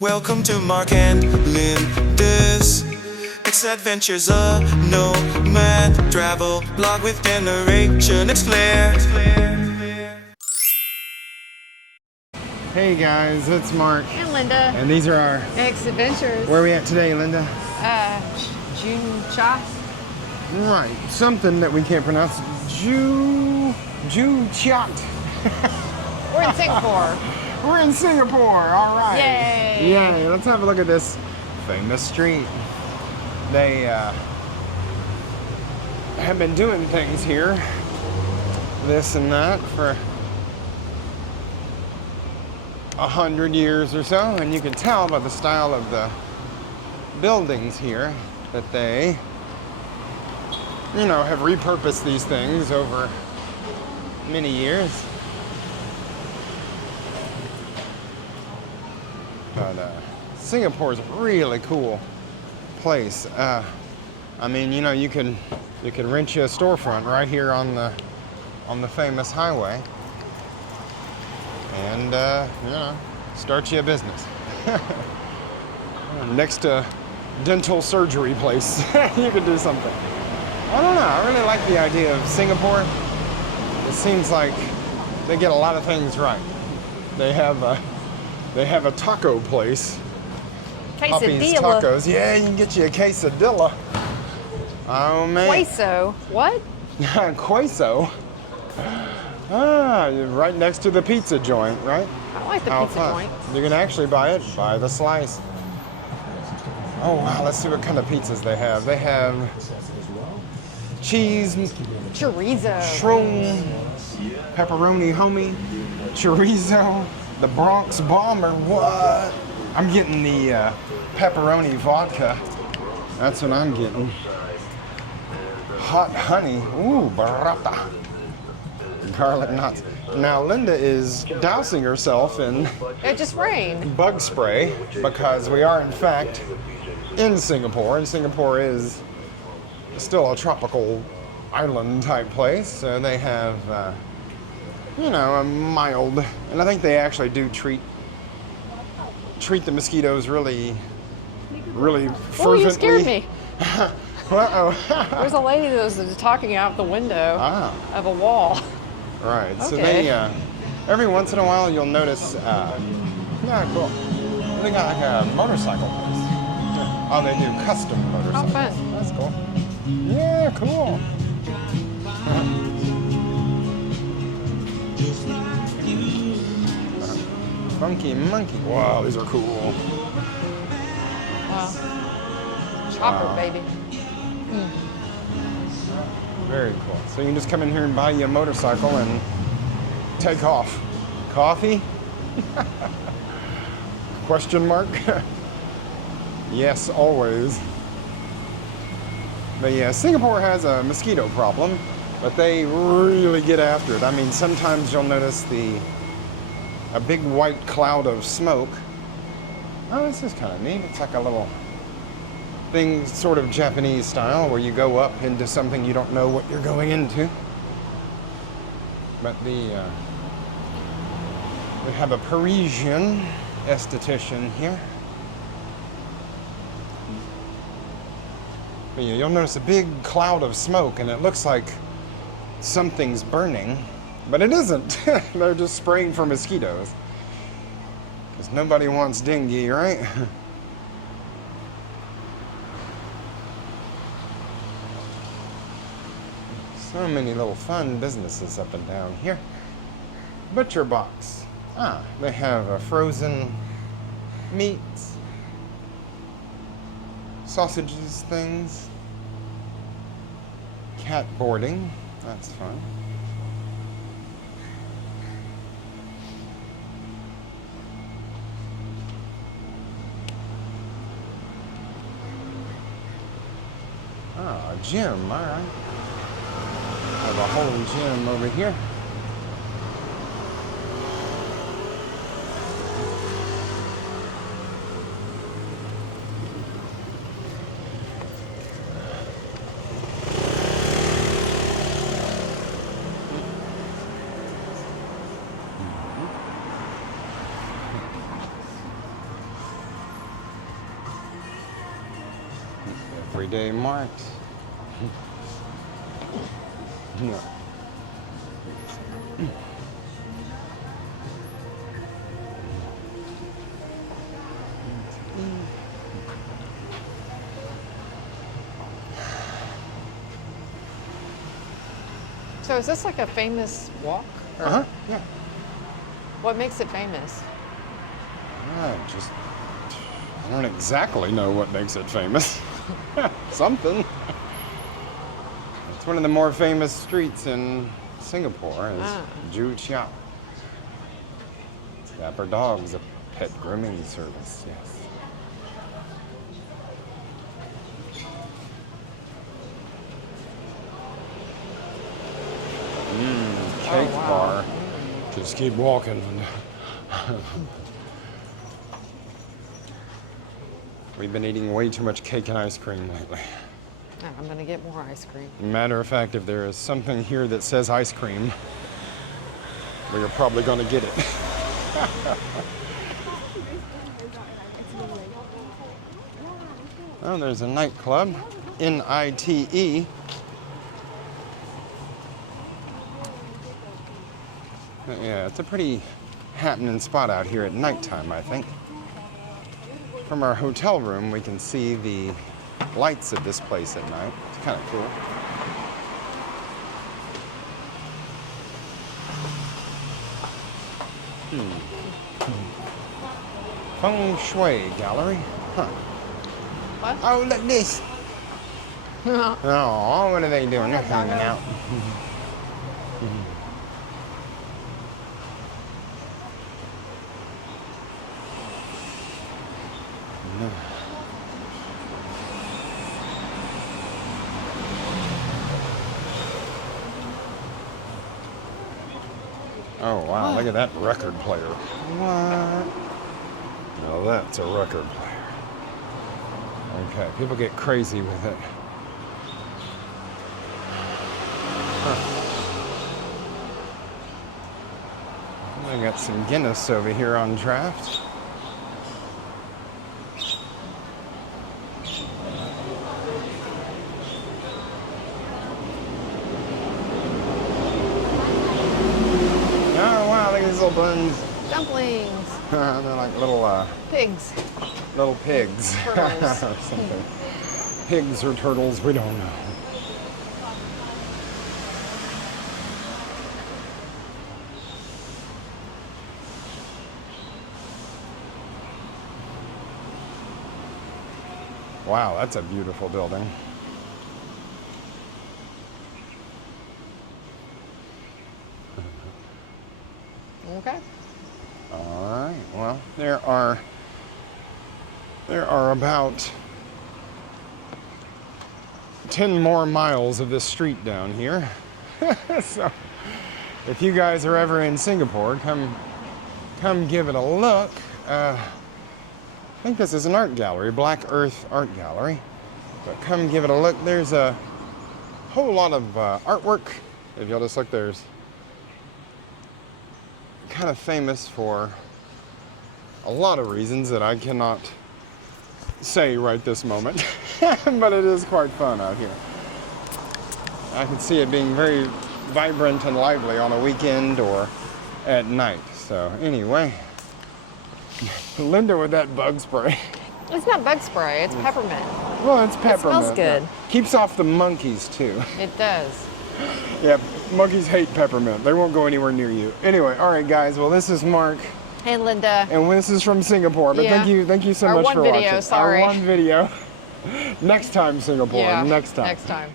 Welcome to Mark and Linda's Adventures, a nomad travel blog with generation. It's Claire. Hey guys, it's Mark And Linda. and these are our Adventures. Where are we at today, Linda? Joo Chiat. Right, something that we can't pronounce. Joo Chiat. We're in Singapore. We're in Singapore, all right. Yay. Yay, let's have a look at this famous street. They have been doing things here, this and that, for 100 years or so, and you can tell by the style of the buildings here that they, have repurposed these things over many years. But Singapore's a really cool place. I mean, you can rent you a storefront right here on the famous highway, and start you a business next to dental surgery place. You could do something. I don't know. I really like the idea of Singapore. It seems like they get a lot of things right. They have a taco place. Poppy's Quesadilla. Tacos. Yeah, you can get you a quesadilla. Oh man. Queso. What? Queso. You're right next to the pizza joint, right? I like the How pizza fun. joint. You can actually buy it by the slice. Oh wow, let's see what kind of pizzas they have. They have cheese, Chorizo. shroom, pepperoni homie, chorizo, the Bronx Bomber. What? I'm getting the pepperoni vodka. That's what I'm getting. Hot honey. Ooh, barata. Garlic nuts. Now Linda is dousing herself in It just rained. bug spray because we are in fact in Singapore, and Singapore is still a tropical island type place, so they have a mild, and I think they actually do treat the mosquitoes really fervently. Oh, you scared me. Uh-oh. There's a lady that was talking out the window of a wall. Right. So Okay. they every once in a while you'll notice cool. They got like a motorcycle place. Oh, they do custom motorcycles. fun. That's cool. Yeah, cool. Funky monkey. Wow, these are cool. Wow. Chopper, Wow. baby. Very cool. So you can just come in here and buy you a motorcycle and take off. Coffee? Question mark? Yes, always. But yeah, Singapore has a mosquito problem, but they really get after it. I mean, sometimes you'll notice a big white cloud of smoke. Oh, this is kind of neat. It's like a little thing, sort of Japanese style, where you go up into something you don't know what you're going into. But we have a Parisian esthetician here. But yeah, you'll notice a big cloud of smoke, and it looks like something's burning, but it isn't. They're just spraying for mosquitoes. Because nobody wants dengue, right? So many little fun businesses up and down here. Butcher box. They have frozen meats, sausages, things. Cat boarding. That's fun. A gym, all right. Have a whole gym over here. Everyday marks. No. So is this like a famous walk? Or Uh-huh. Yeah. what makes it famous? I don't exactly know what makes it famous. Something. It's one of the more famous streets in Singapore is Joo Chiat. Dapper Dogs, a pet grooming service, yes. Cake bar. Just keep walking. We've been eating way too much cake and ice cream lately. Oh, I'm gonna get more ice cream. Matter of fact, if there is something here that says ice cream, we are probably going to get it. Oh, there's a nightclub, N-I-T-E. Yeah, it's a pretty happening spot out here at nighttime, I think. From our hotel room, we can see the lights of this place at night. It's kind of cool. Feng Shui Gallery. Huh. What? Oh, look this. Oh, what are they doing? They're hanging out. Oh, wow, look at that record player. What? Now that's a record player. Okay, people get crazy with it. I got some Guinness over here on draft. Oh, wow, look at these little buns. Dumplings. They're like little Pigs. little pigs. Turtles. Or something. Pigs or turtles, we don't know. Wow, that's a beautiful building. Okay. All right. Well, there are about 10 more miles of this street down here. So, if you guys are ever in Singapore, come give it a look. I think this is an art gallery, Black Earth Art Gallery. But come give it a look. There's a whole lot of artwork. If you'll just look, there's kind of famous for a lot of reasons that I cannot say right this moment. But it is quite fun out here. I can see it being very vibrant and lively on a weekend or at night. So anyway, Linda with that bug spray. It's not bug spray, it's peppermint. Well, it's peppermint. smells good. Yeah. Keeps off the monkeys too. It does. Yeah, monkeys hate peppermint. They won't go anywhere near you. Anyway, all right, guys. Well, this is Mark. And Linda. And this is from Singapore. But Yeah. thank you so Our much one for video, watching. sorry. Our one video. Next time, Singapore. Yeah, Next time. next time.